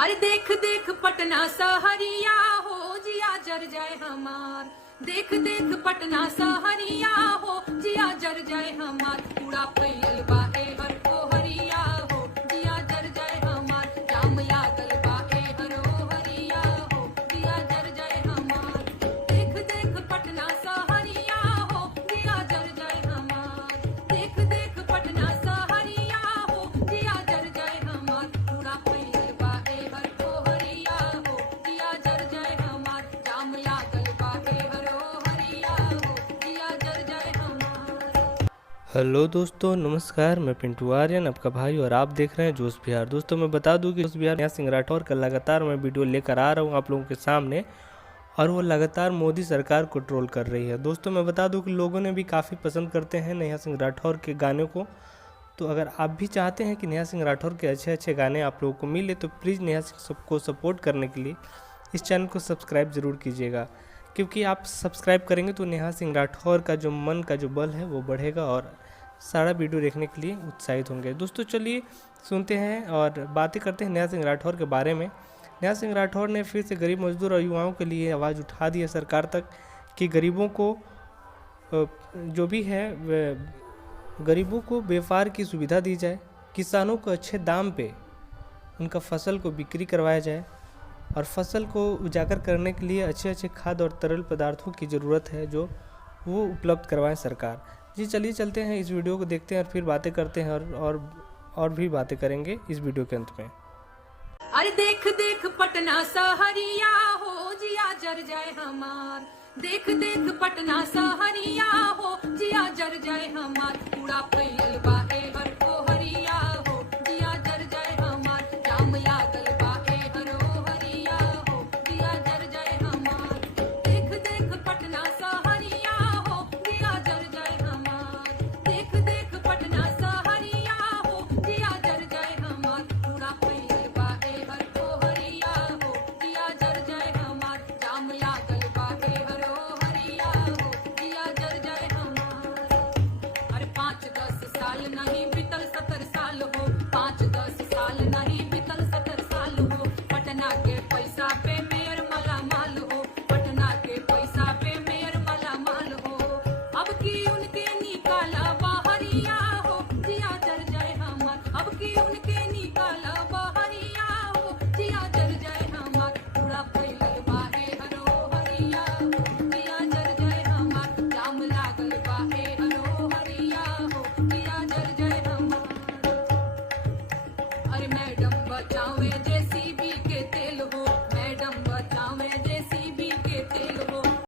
अरे देख देख पटना सहरिया हो जिया जर जाए हमार। देख देख पटना सहरिया हो जिया जर जाए हमार। पूरा फैलल बा एहर कोहरिया हो जिया जर जाए हमार। जाम लागल बा एहर ओहरिया हो जिया जर जाए हमार। देख देख पटना सहरिया हो जिया जर जाए हमार। देख देख पटना सहरिया हो जिया जर जाए हमार। पूरा फैलल बा एहर कोहरिया हो जिया जर जाए हमार। जाम लागल बा एहर ओहरिया हो जिया जर जाए हमार। हेलो दोस्तों, नमस्कार। मैं पिंटू आर्यन, आपका भाई, और आप देख रहे हैं जोश बिहार। दोस्तों मैं बता दूं कि जोश बिहार नेहा सिंह राठौर का लगातार मैं वीडियो लेकर आ रहा हूं आप लोगों के सामने, और वो लगातार मोदी सरकार को ट्रोल कर रही है। दोस्तों मैं बता दूं कि लोगों ने भी काफ़ी पसंद करते हैं नेहा सिंह राठौर के गाने को। तो अगर आप भी चाहते हैं कि नेहा सिंह राठौर के अच्छे अच्छे गाने आप लोगों को मिले, तो प्लीज़ नेहा सिंह सबको सपोर्ट करने के लिए इस चैनल को सब्सक्राइब ज़रूर कीजिएगा, क्योंकि आप सब्सक्राइब करेंगे तो नेहा सिंह राठौर का जो मन का जो बल है वो बढ़ेगा और सारा वीडियो देखने के लिए उत्साहित होंगे। दोस्तों चलिए सुनते हैं और बातें करते हैं नेहा सिंह राठौर के बारे में। नेहा सिंह राठौर ने फिर से गरीब मजदूर और युवाओं के लिए आवाज़ उठा दी है सरकार तक कि गरीबों को जो भी है गरीबों को व्यापार की सुविधा दी जाए, किसानों को अच्छे दाम पे उनका फसल को बिक्री करवाया जाए, और फसल को उजागर करने के लिए अच्छे अच्छे खाद और तरल पदार्थों की ज़रूरत है जो वो उपलब्ध करवाएं सरकार। जी चलिए चलते हैं, इस वीडियो को देखते हैं और फिर बातें करते हैं, और भी बातें करेंगे इस वीडियो के अंत में। अरे देख देख पटना सहरिया हो जिया जर जाए हमार। देख देख पटना सहरिया हो जिया जर जाए हमार। पूरा फैलल बा